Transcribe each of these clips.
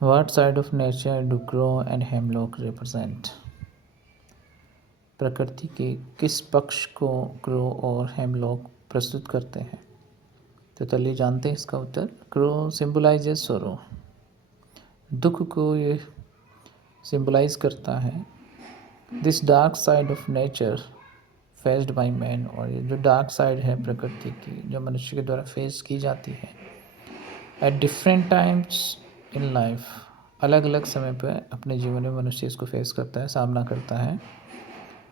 What side of nature do crow and hemlock represent? प्रकृति के किस पक्ष को क्रो और हेमलॉक प्रस्तुत करते हैं? तो चलिए जानते हैं इसका उत्तर। क्रो सिंबलाइजेज सॉरो, दुख को ये सिंबलाइज करता है। This dark side of nature faced by man, और ये जो डार्क साइड है प्रकृति की, जो मनुष्य के द्वारा फेस की जाती है at different times in life, अलग अलग समय पर अपने जीवन में मनुष्य इसको फेस करता है, सामना करता है।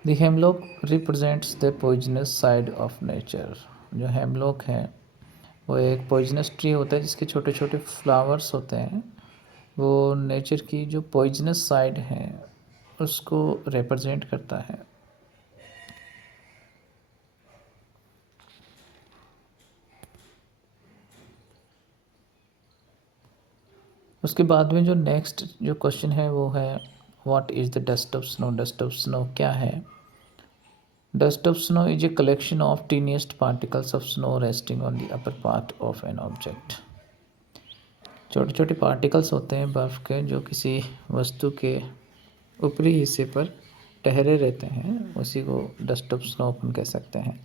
The hemlock represents the poisonous side of nature. जो हेमलॉक है वो एक पॉइजनस ट्री होता है जिसके छोटे छोटे फ्लावर्स होते हैं। वो नेचर की जो पॉइजनस साइड है उसको रिप्रेजेंट करता है। उसके बाद में जो नेक्स्ट जो क्वेश्चन है वो है what is the dust of snow. Dust of snow क्या है? Dust of snow is a collection of tiniest particles of snow resting on the upper part of an object. छोटे छोटे पार्टिकल्स होते हैं बर्फ़ के जो किसी वस्तु के ऊपरी हिस्से पर ठहरे रहते हैं, उसी को डस्ट ऑफ स्नो अपन कह सकते हैं।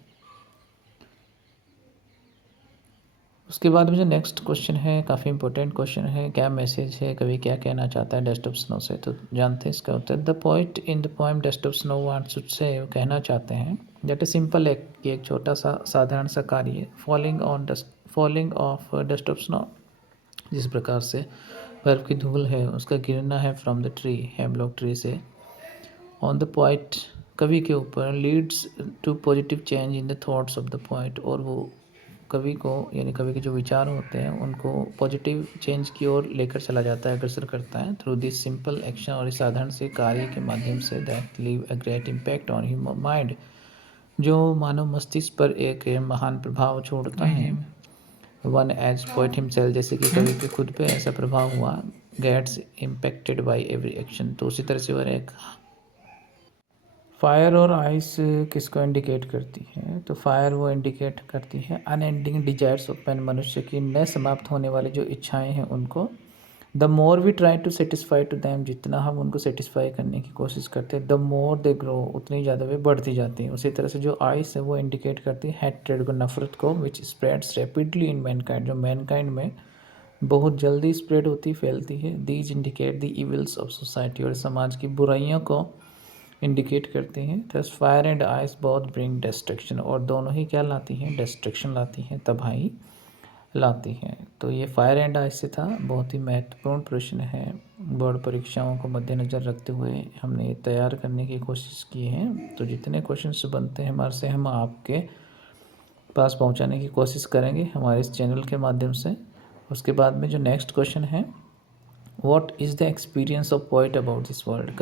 उसके बाद में जो नेक्स्ट क्वेश्चन है काफ़ी इंपॉर्टेंट क्वेश्चन है, क्या मैसेज है, कवि क्या कहना चाहता है डस्ट ऑफ स्नो से? तो जानते हैं इसका उत्तर। The poet in the poem dust of snow wants to say, कहना चाहते हैं दैट ए सिंपल एक्ट, कि एक छोटा सा साधारण सा कार्य, falling of dust of snow, जिस प्रकार से बर्फ़ की धूल है उसका गिरना है from the tree, hemlock tree से, ऑन द पोइट, कवि के ऊपर, leads to positive change in the thoughts of the poet, और वो कवि को यानी कवि के जो विचार होते हैं उनको पॉजिटिव चेंज की ओर लेकर चला जाता है, अग्रसर करता है थ्रू दिस सिंपल एक्शन, और इस साधारण से कार्य के माध्यम say that leave a great impact on human mind, जो मानव मस्तिष्क पर एक महान प्रभाव छोड़ता है। वन एज पोइट हिमसेल्फ, जैसे कि कवि के खुद पे ऐसा प्रभाव हुआ, gets impacted by every action, तो उसी तरह से वह एक फायर और आइस किसको इंडिकेट करती है? तो फायर वो इंडिकेट करती है अनएंडिंग डिजायर्स ऑफ मैन, मनुष्य की न समाप्त होने वाली जो इच्छाएं हैं उनको। The more we try to satisfy to them, जितना हम उनको सेटिस्फाई करने की कोशिश करते हैं, द मोर दे ग्रो, उतनी ज़्यादा वे बढ़ती जाती हैं। उसी तरह से जो आइस है वो इंडिकेट करती है हैट्रेड को, नफरत को, विच स्प्रेड्स रैपिडली इन मैनकाइंड, जो मैनकाइंड में बहुत जल्दी स्प्रेड होती फैलती है। These indicate the evils of society, और समाज की बुराइयों को इंडिकेट करते हैं। Thus fire and ice both bring destruction, और दोनों ही क्या लाती हैं? डिस्ट्रक्शन लाती हैं, तबाही लाती हैं। तो ये फायर एंड आइस से था, बहुत ही महत्वपूर्ण प्रश्न है। बोर्ड परीक्षाओं को मद्देनज़र रखते हुए हमने ये तैयार करने की कोशिश की है। तो जितने क्वेश्चन बनते हैं हमारे से हम आपके पास पहुंचाने की कोशिश करेंगे हमारे इस चैनल के माध्यम से। उसके बाद में जो नेक्स्ट क्वेश्चन है, what is the experience of poet about this world,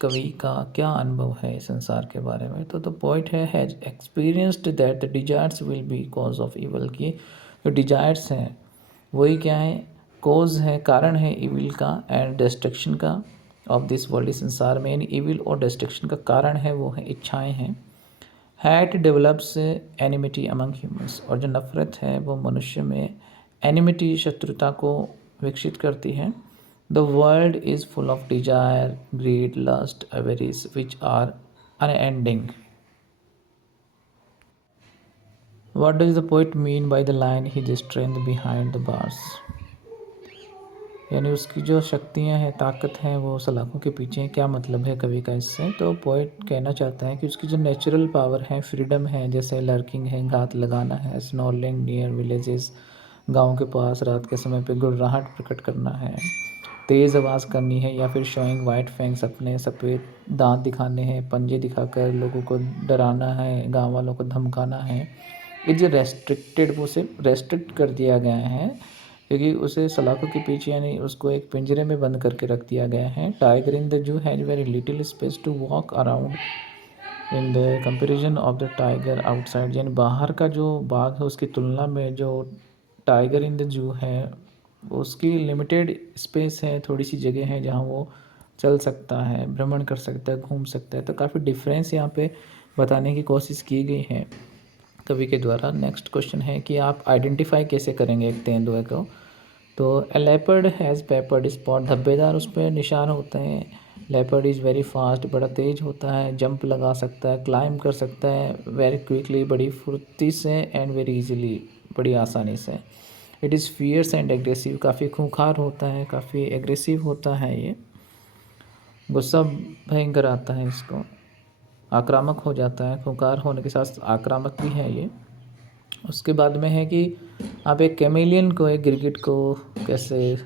कवि का क्या अनुभव है संसार के बारे में? तो poet has experienced that the desires will be cause of evil, की जो डिजायर्स हैं वही क्या है? कॉज है, कारण है इविल का, एंड डिस्ट्रक्शन का, ऑफ दिस वर्ल्ड, इस संसार में, यानी इविल और डिस्ट्रक्शन का कारण है वो है इच्छाएं हैं। Hate develops enmity among humans, और जो नफ़रत है वो मनुष्य में एनिमिटी, शत्रुता को विकसित करती है। The world is full of desire, greed, lust, avarice which are unending. What does the poet mean by the line his strength behind the bars? यानी उसकी जो शक्तियाँ हैं, ताकत हैं, वो सलाखों के पीछे हैं। क्या मतलब है कवि का इससे? तो पोइट कहना चाहता है कि उसकी जो नेचुरल पावर है, फ्रीडम है, जैसे लर्किंग है, घात लगाना है, स्नॉरलिंग नियर विलेजेस, गाँव के पास रात के समय पे गुर्राहट प्रकट करना है, तेज़ आवाज़ करनी है, या फिर शोइंग वाइट फैंग्स, अपने सफ़ेद दांत दिखाने हैं, पंजे दिखाकर लोगों को डराना है, गाँव वालों को धमकाना है। ये जो रेस्ट्रिक्टेड, वो सिर्फ रेस्ट्रिक्ट कर दिया गया है क्योंकि उसे सलाखों के पीछे यानी उसको एक पिंजरे में बंद करके रख दिया गया है। Tiger in the zoo has very little space to walk around in the comparison of the tiger outside, यानी बाहर का जो बाघ है उसकी तुलना में जो टाइगर इन द जू है उसकी लिमिटेड स्पेस है, थोड़ी सी जगह है जहाँ वो चल सकता है, भ्रमण कर सकता है, घूम सकता है। तो काफ़ी डिफरेंस यहाँ पे बताने की कोशिश की गई है कवि के द्वारा। नेक्स्ट क्वेश्चन है कि आप आइडेंटिफाई कैसे करेंगे एक तेंदुए को? तो ए लेपर्ड हैज़ पेपर्ड स्पॉट, धब्बेदार उस पर निशान होते हैं। लेपर्ड इज़ वेरी फास्ट, बड़ा तेज़ होता है, जंप लगा सकता है, क्लाइंब कर सकता है वेरी क्विकली, बड़ी फुर्ती से, एंड वेरी इजीली, बड़ी आसानी से। It is fierce and aggressive, काफ़ी खूंखार होता है, काफ़ी एग्रेसिव होता है ये, गुस्सा भयंकर आता है इसको, आक्रामक हो जाता है, खूंखार होने के साथ आक्रामक भी है ये। उसके बाद में है कि आप एक कैमेलियन को, एक गिरगिट को कैसे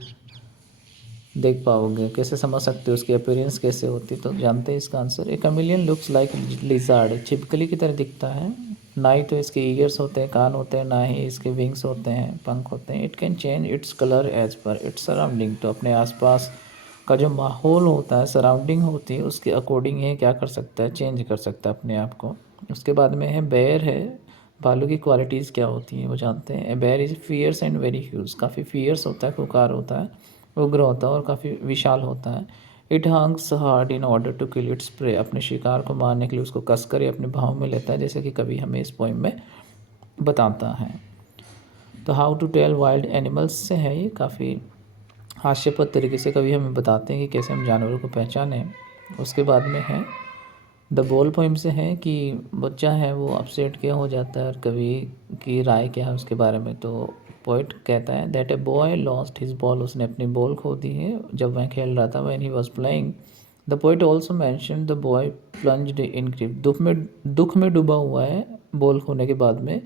देख पाओगे, कैसे समझ सकते हो उसकी अपीयरेंस कैसे होती, तो जानते हैं इसका आंसर। ए कैमेलियन लुक्स लाइक लिजार्ड, छिपकली की तरह दिखता है। ना ही तो इसके ईयर्स होते हैं, कान होते हैं, ना ही इसके विंग्स होते हैं, पंख होते हैं। It can change its colour as per its surrounding, तो अपने आसपास का जो माहौल होता है, सराउंडिंग होती है, उसके अकॉर्डिंग ये क्या कर सकता है, चेंज कर सकता है अपने आप को। उसके बाद में है बेयर है, भालू की क्वालिटीज़ क्या होती हैं वो जानते हैं। A bear is fierce and very huge, काफ़ी फियर्स होता है, खुकार होता है, उग्र होता है और काफ़ी विशाल होता है। It hunts hard in order to kill its prey, अपने शिकार को मारने के लिए उसको कसकर या अपने भाव में लेता है, जैसे कि कभी हमें इस पोइम में बताता है। तो how to tell wild animals से है ये, काफ़ी हास्यपद तरीके से कभी हमें बताते हैं कि कैसे हम जानवरों को पहचानें। उसके बाद में है द बॉल पोइम से है कि बच्चा है वो अपसेट क्यों हो जाता है और कवि की राय क्या है उसके बारे में। तो पोइट कहता है that a boy lost his ball, उसने अपनी बॉल खो दी है जब वह खेल रहा था, when he was playing. The poet also mention the boy plunged in grief, दुख में डूबा हुआ है बॉल खोने के बाद में।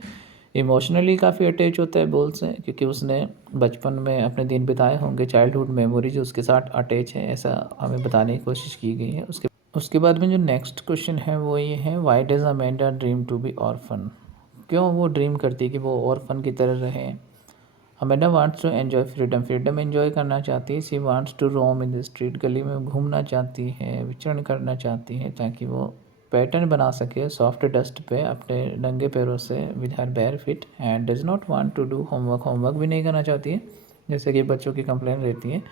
इमोशनली काफ़ी अटैच होता है बॉल से, क्योंकि उसने बचपन में अपने दिन बिताए होंगे, चाइल्डहुड मेमोरीज उसके साथ अटैच है, ऐसा हमें बताने की कोशिश की गई है। उसके बाद में जो नेक्स्ट क्वेश्चन है वो ये है, why does Amanda dream to be orphan, क्यों वो ड्रीम करती है कि वो ऑर्फन की तरह रहे। Amanda wants to enjoy freedom, freedom enjoy करना चाहती है। She wants to roam in the street, गली में घूमना चाहती है, विचरण करना चाहती है, ताकि वो पैटर्न बना सके सॉफ्ट डस्ट पे अपने नंगे पैरों से with her bare feet. And does not want to do homework, homework भी नहीं करना चाहती है, जैसे कि बच्चों की कंप्लेन रहती है।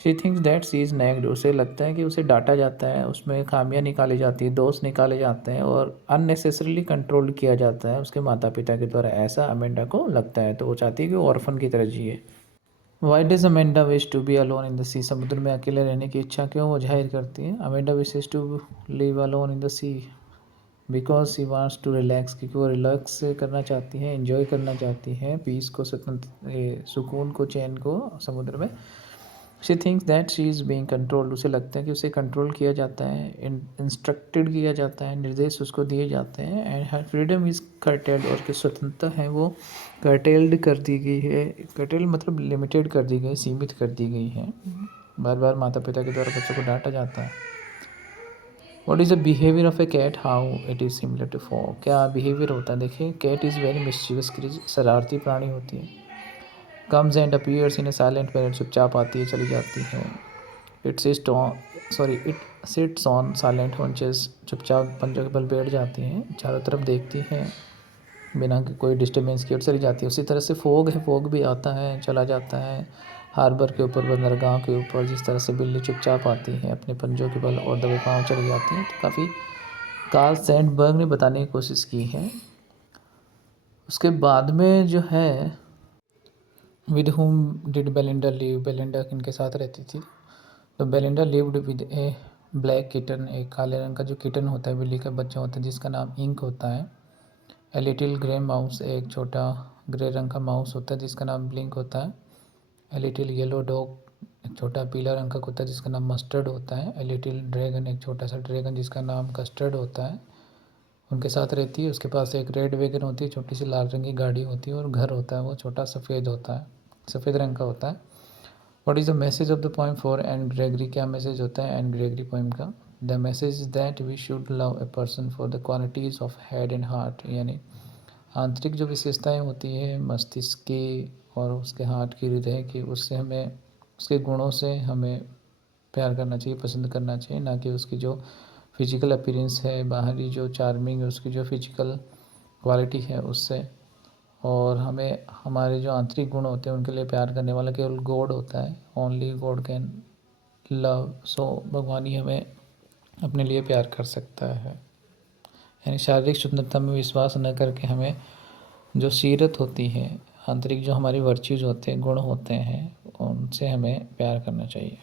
She thinks that she is nagged, उसे लगता है कि उसे डांटा जाता है, उसमें खामियां निकाली जाती है, दोष निकाले जाते हैं और अननेसेसरीली कंट्रोल किया जाता है उसके माता पिता के द्वारा, ऐसा अमेंडा को लगता है। तो वो चाहती है कि वो ऑर्फन की तरह जिए। Why does Amanda wish to be alone in the sea, समुद्र में अकेले रहने की इच्छा क्यों वो जाहिर करती है। Amanda wishes to live alone in the sea because she wants to relax, क्योंकि वो रिलैक्स करना चाहती है, एंजॉय करना चाहती है पीस को, स्वतंत्र सुकून को, चैन को समुद्र में। She thinks that she is being controlled, उसे लगता है कि उसे कंट्रोल किया जाता है, इंस्ट्रक्टेड किया जाता है, निर्देश उसको दिए जाते हैं। And her freedom is curtailed, और कि स्वतंत्रता है वो कर्टेल्ड कर दी गई है। कर्टेल मतलब लिमिटेड कर दी गई, सीमित कर दी गई है। बार बार माता पिता के द्वारा बच्चों को डांटा जाता है। What is the behaviour of a cat, how it is similar to fog, क्या बिहेवियर होता है। देखिए कैट इज़ वेरी मिस्चीवियस, शरारती प्राणी होती है। Comes and appears in A silent manner, चुपचाप आती है चली जाती है। It it sits on silent haunches, चुपचाप पंजों के बल बैठ जाती हैं, चारों तरफ देखती हैं बिना कोई डिस्टर्बेंस के, और चली जाती है। उसी तरह से फोग है, फोग भी आता है चला जाता है। हार्बर के ऊपर, बंदरगाह के ऊपर, जिस तरह से बिल्ली चुपचाप आती है अपने पंजों के बल और दबे पाँव चली जाती है। तो काफ़ी कार्ल सैंडबर्ग ने बताने की कोशिश की है। उसके बाद में जो है, with whom did Belinda live, Belinda किनके साथ रहती थी। तो Belinda lived with A black kitten, एक काले रंग का जो किटन होता है, बिल्ली का बच्चा होता है, जिसका नाम इंक होता है। ए लिटिल ग्रे माउस, एक छोटा ग्रे रंग का माउस होता है जिसका नाम ब्लिंक होता है। ए लिटिल येलो डॉग, एक छोटा पीला रंग का कुत्ता जिसका नाम मस्टर्ड होता है। ए लिटिल ड्रैगन, एक छोटा सा ड्रैगन जिसका नाम कस्टर्ड होता है, उनके साथ रहती है। उसके पास एक रेड वैगन होती है, छोटी सी लाल रंग की गाड़ी होती है, और घर होता है वो छोटा सफ़ेद होता है, सफ़ेद रंग का होता है। What is the message of the poem for Anne Gregory, क्या मैसेज होता है एन ग्रेगरी पोएम का। The message is that we should love a person for the qualities of head and heart, यानी आंतरिक जो विशेषताएं होती है मस्तिष्क की और उसके हार्ट की, हृदय की, उससे हमें, उसके गुणों से हमें प्यार करना चाहिए, पसंद करना चाहिए, ना कि उसकी जो फिजिकल अपीयरेंस है, बाहरी जो चार्मिंग है, उसकी जो फिजिकल क्वालिटी है उससे। और हमें हमारे जो आंतरिक गुण होते हैं उनके लिए प्यार करने वाला केवल गॉड होता है, ओनली गॉड कैन लव। सो भगवान ही हमें अपने लिए प्यार कर सकता है। यानी शारीरिक सुंदरता में विश्वास न करके हमें जो सीरत होती है, आंतरिक जो हमारी वर्च्यूज होते हैं, गुण होते हैं, उनसे हमें प्यार करना चाहिए।